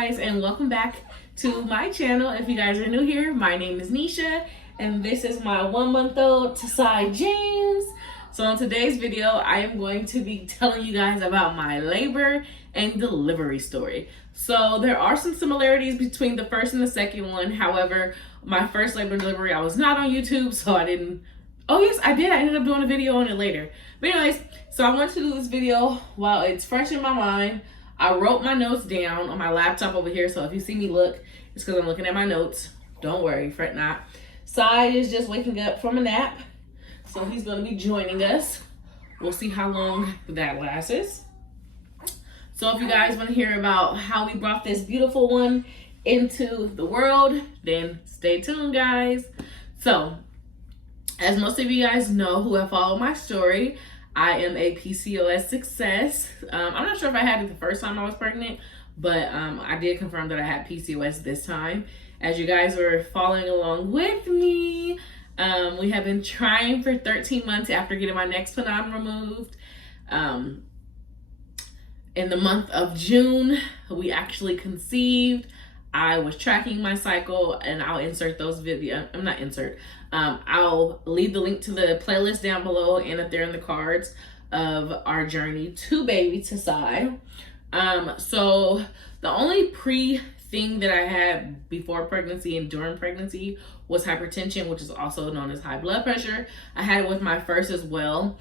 guys, and welcome back to my channel. If you guys are new here, my name is Nisha and this is my 1-month-old Tasai James. So in today's video, I am going to be telling you guys about my labor and delivery story. So there are some similarities between the first and the second one. However, my first labor and delivery, I was not on YouTube, so I didn't. Oh yes, I did. I ended up doing a video on it later. But anyways, so I wanted to do this video while it's fresh in my mind. I wrote my notes down on my laptop over here, so if you see me look, it's because I'm looking at my notes. Don't worry, fret not. Side is just waking up from a nap, so he's going to be joining us. We'll see how long that lasts. So if you guys want to hear about how we brought this beautiful one into the world, then stay tuned, guys. So, as most of you guys know who have followed my story, I am a PCOS success. I'm not sure if I had it the first time I was pregnant, but I did confirm that I had PCOS this time. As you guys were following along with me, we have been trying for 13 months after getting my next Panan removed. In the month of June, we actually conceived. I was tracking my cycle, and I'll insert those videos. I'll leave the link to the playlist down below and up there in the cards of our journey to baby Tasai. So the only thing that I had before pregnancy and during pregnancy was hypertension, which is also known as high blood pressure. I had it with my first as well.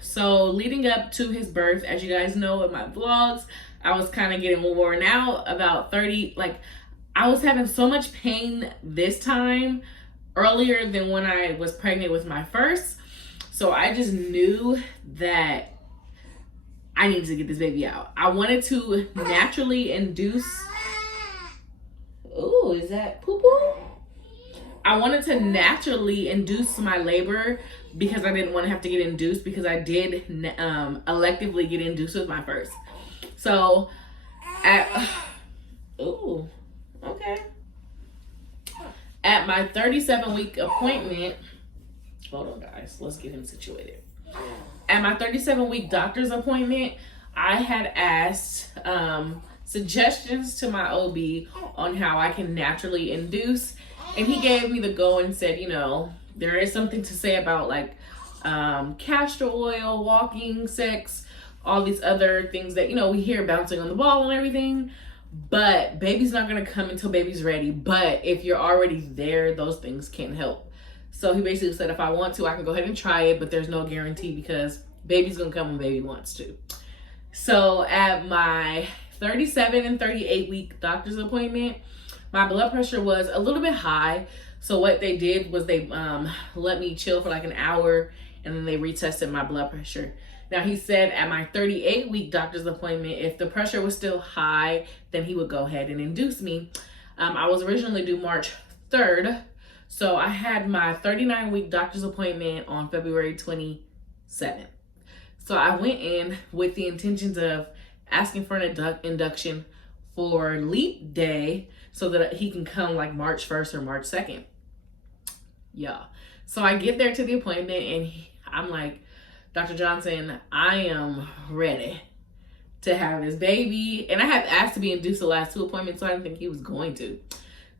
So leading up to his birth, as you guys know in my vlogs, I was kind of getting worn out about 30, I was having so much pain this time earlier than when I was pregnant with my first. So I just knew that I needed to get this baby out. I wanted to naturally induce. Ooh, is that poo-poo? I wanted to naturally induce my labor because I didn't want to have to get induced, because I did electively get induced with my first. So at my 37-week appointment, hold on guys, let's get him situated. At my 37-week doctor's appointment, I had asked suggestions to my OB on how I can naturally induce, and he gave me the go and said, there is something to say about castor oil, walking, sex, all these other things that, we hear, bouncing on the ball and everything, but baby's not going to come until baby's ready. But if you're already there, those things can help. So he basically said, if I want to, I can go ahead and try it, but there's no guarantee because baby's going to come when baby wants to. So at my 37 and 38 week doctor's appointment, my blood pressure was a little bit high. So what they did was they let me chill for an hour, and then they retested my blood pressure. Now, he said at my 38-week doctor's appointment, if the pressure was still high, then he would go ahead and induce me. I was originally due March 3rd, so I had my 39-week doctor's appointment on February 27th. So I went in with the intentions of asking for an induction for leap day so that he can come March 1st or March 2nd. Yeah. So I get there to the appointment, and I'm like, Dr. Johnson, I am ready to have this baby. And I had asked to be induced the last 2 appointments, so I didn't think he was going to.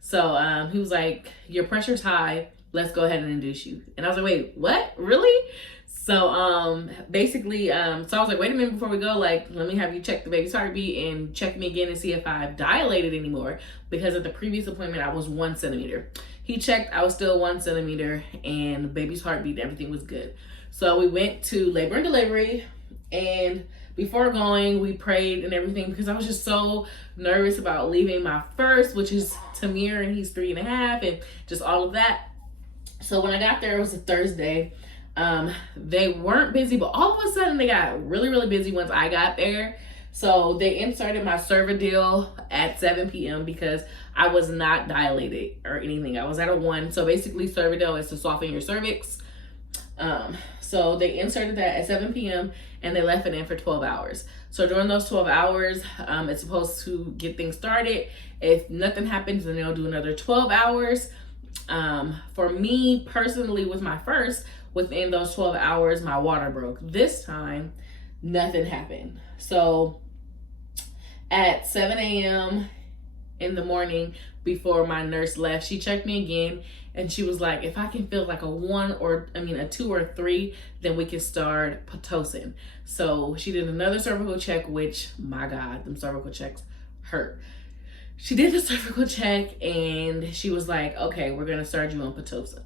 So he was like, your pressure's high. Let's go ahead and induce you. And I was like, wait, what? Really? So basically, so I was like, wait a minute before we go. Let me have you check the baby's heartbeat and check me again and see if I've dilated anymore. Because at the previous appointment, I was 1 centimeter. He checked, I was still 1 centimeter, and baby's heartbeat, everything was good. So we went to labor and delivery, and before going, we prayed and everything because I was just so nervous about leaving my first, which is Tamir, and he's 3.5, and just all of that. So when I got there, it was a Thursday. They weren't busy, but all of a sudden they got really, really busy once I got there. So they inserted my Cervidial at 7 p.m. because I was not dilated or anything. I was at a 1. So basically Cervidial is to soften your cervix. So they inserted that at 7 p.m. and they left it in for 12 hours. So during those 12 hours, it's supposed to get things started. If nothing happens, then they'll do another 12 hours. For me personally, with my first, within those 12 hours, my water broke. This time, nothing happened. So At 7 a.m. in the morning, before my nurse left, she checked me again, and she was like, if I can feel like a 2 or 3, then we can start Pitocin. So she did another cervical check, which, my God, them cervical checks hurt. She did the cervical check, and she was like, okay, we're gonna start you on Pitocin.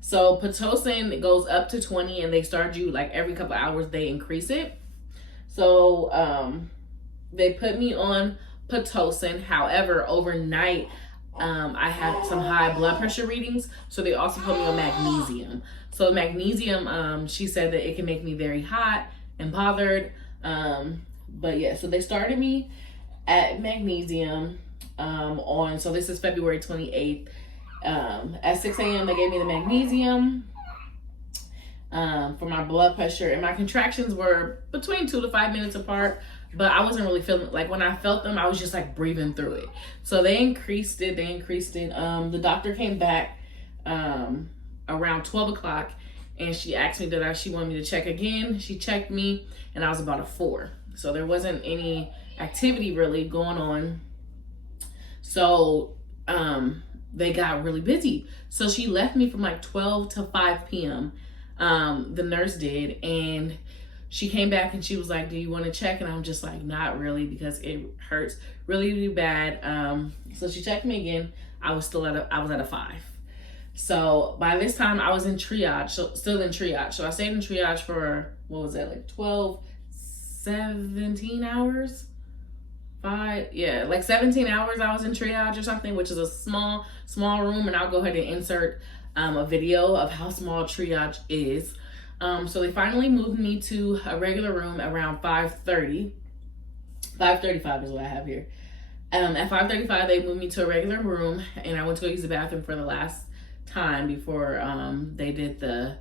So Pitocin goes up to 20, and they start you like every couple hours, they increase it. So they put me on Pitocin. However, overnight, I had some high blood pressure readings, so they also put me on magnesium. So magnesium, she said that it can make me very hot and bothered. But yeah, so they started me at magnesium so this is February 28th. At 6 a.m. they gave me the magnesium for my blood pressure, and my contractions were between 2 to 5 minutes apart. But I wasn't really feeling, like when I felt them, I was just like breathing through it. So they increased it. The doctor came back around 12 o'clock, and she asked me she wanted me to check again. She checked me, and I was about a 4. So there wasn't any activity really going on. So they got really busy. So she left me from like 12 to 5 p.m. The nurse did, and she came back and she was like, do you want to check? And I'm just like, not really, because it hurts really, really bad. So she checked me again. I was at a 5. So by this time I was in triage, still in triage. So I stayed in triage for, what was that, like 12, 17 hours? 17 hours I was in triage or something, which is a small room. And I'll go ahead and insert a video of how small triage is. So they finally moved me to a regular room around 5:30. 5:35 is what I have here. At 5:35, they moved me to a regular room, and I went to go use the bathroom for the last time before they did the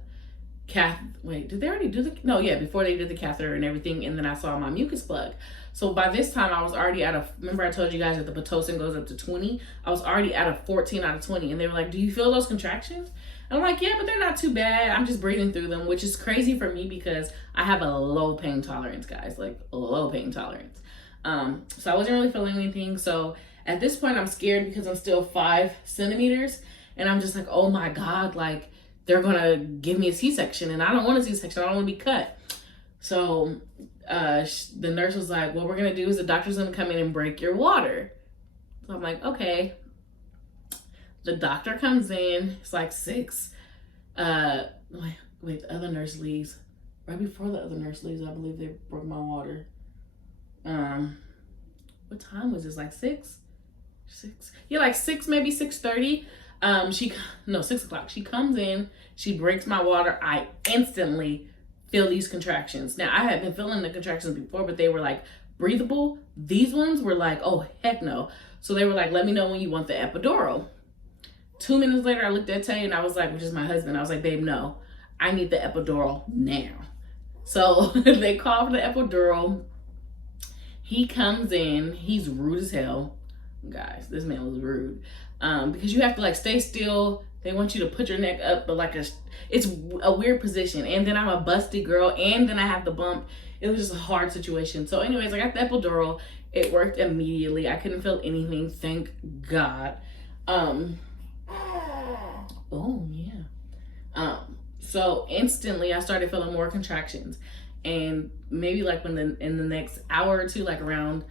did they already do the? No, yeah, before they did the catheter and everything, and then I saw my mucus plug. So by this time, I was already remember I told you guys that the Pitocin goes up to 20? I was already at a 14 out of 20, and they were like, do you feel those contractions? And I'm like, yeah, but they're not too bad. I'm just breathing through them, which is crazy for me because I have a low pain tolerance, guys, like a low pain tolerance. So I wasn't really feeling anything. So at this point, I'm scared because I'm still 5 centimeters, and I'm just like, oh my God, like they're gonna give me a C-section, and I don't want a C-section. I don't want to be cut. So the nurse was like, what we're gonna do is the doctor's gonna come in and break your water. So I'm like, okay. The doctor comes in, it's like 6. The other nurse leaves. Right before the other nurse leaves, I believe they broke my water. What time was this? Like 6? 6? Yeah, like 6, maybe 6:30. 6 o'clock. She comes in, she breaks my water. I instantly feel these contractions. Now, I had been feeling the contractions before, but they were like breathable. These ones were like, oh, heck no. So they were like, let me know when you want the epidural. 2 minutes later, I looked at Tay and I was like, which is my husband, I was like, babe, no, I need the epidural now. So they call for the epidural. He comes in, he's rude as hell. Guys, this man was rude. Because you have to like stay still. They want you to put your neck up, but it's a weird position. And then I'm a busty girl, and then I have the bump. It was just a hard situation. So anyways, I got the epidural. It worked immediately. I couldn't feel anything, thank God. Oh yeah. So instantly I started feeling more contractions, and maybe like in the next hour or two, like around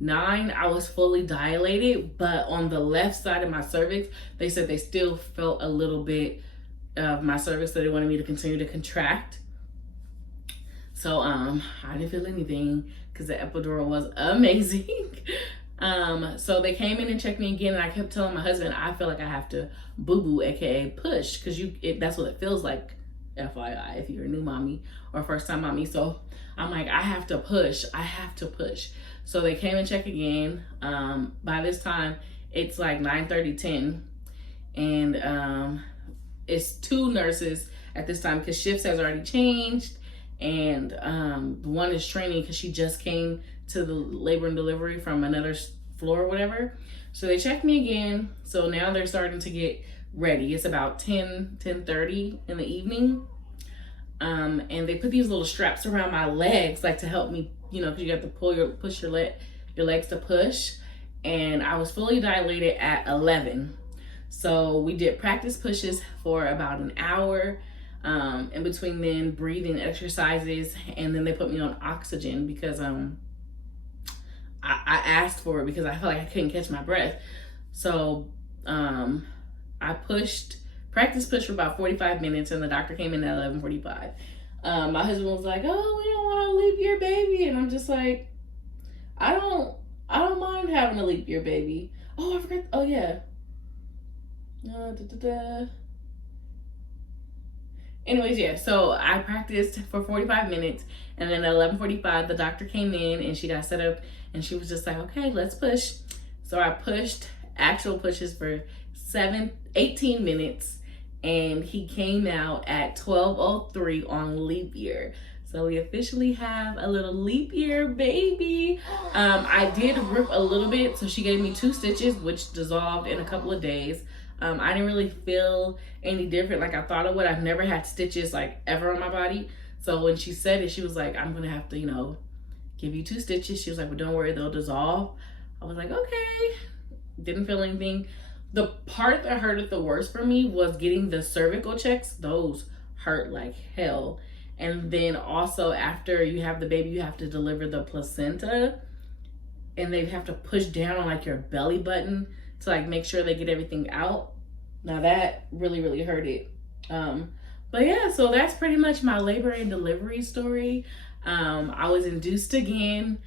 9, I was fully dilated. But on the left side of my cervix, they said they still felt a little bit of my cervix, so they wanted me to continue to contract. So I didn't feel anything because the epidural was amazing. So they came in and checked me again, and I kept telling my husband, I feel like I have to boo-boo, aka push, because that's what it feels like, FYI, if you're a new mommy or first time mommy. So I'm like, I have to push. So they came and checked again. By this time, it's like 9:30, 10, and it's 2 nurses at this time because shifts has already changed, and one is training because she just came to the labor and delivery from another floor or whatever. So they checked me again. So now they're starting to get ready. It's about 10:30 in the evening. And they put these little straps around my legs, like to help me, because you have to push your leg your legs to push. And I was fully dilated at 11. So we did practice pushes for about an hour. In between then, breathing exercises, and then they put me on oxygen because I asked for it because I felt like I couldn't catch my breath. So I practice pushed for about 45 minutes, and the doctor came in at 11:45. My husband was like, "Oh, we don't want to leap year baby," and I'm just like, I don't mind having a leap year baby. Oh, I forgot. Oh yeah. Anyways, yeah, so I practiced for 45 minutes, and then at 11:45 the doctor came in and she got set up, and she was just like, "Okay, let's push." So I pushed actual pushes for 18 minutes, and he came out at 12:03 on leap year. So we officially have a little leap year baby. I did rip a little bit, so she gave me 2 stitches, which dissolved in a couple of days. I didn't really feel any different like I thought it would. I've never had stitches like ever on my body. So when she said it, she was like, "I'm gonna have to, give you 2 stitches." She was like, "But don't worry, they'll dissolve." I was like, okay. Didn't feel anything. The part that hurted the worst for me was getting the cervical checks. Those hurt like hell. And then also after you have the baby, you have to deliver the placenta, and they have to push down on like your belly button to like make sure they get everything out. Now that really, really hurt it. But yeah, so that's pretty much my labor and delivery story. I was induced again.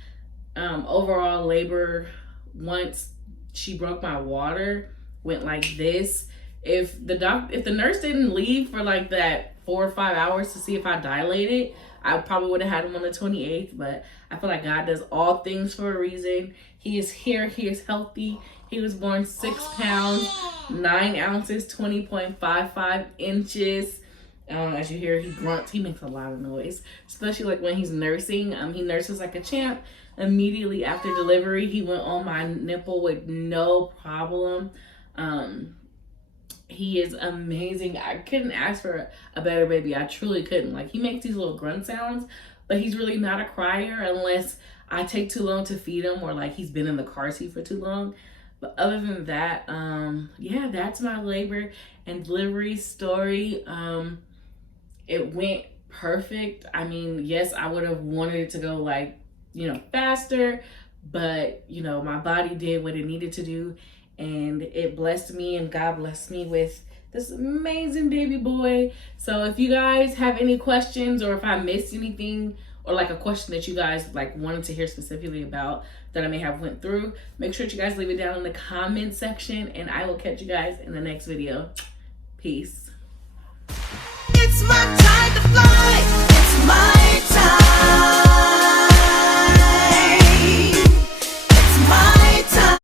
Overall labor, once she broke my water, went like this. If the nurse didn't leave for like that 4 or 5 hours to see if I dilated, I probably would have had him on the 28th. But I feel like God does all things for a reason. He is here. He is healthy. He was born 6 pounds, 9 ounces, 20.55 inches. As you hear, he grunts. He makes a lot of noise, especially like when he's nursing. He nurses like a champ. Immediately after delivery, he went on my nipple with no problem. He is amazing. I couldn't ask for a better baby. I truly couldn't. Like, he makes these little grunt sounds, but he's really not a crier unless I take too long to feed him or like he's been in the car seat for too long. But other than that, yeah, that's my labor and delivery story. It went perfect. I mean, yes, I would have wanted it to go like, faster, but my body did what it needed to do, and it blessed me, and God blessed me with this amazing baby boy. So if you guys have any questions, or if I missed anything, or like a question that you guys like wanted to hear specifically about that I may have went through, make sure that you guys leave it down in the comment section, and I will catch you guys in the next video. Peace. It's my time to fly.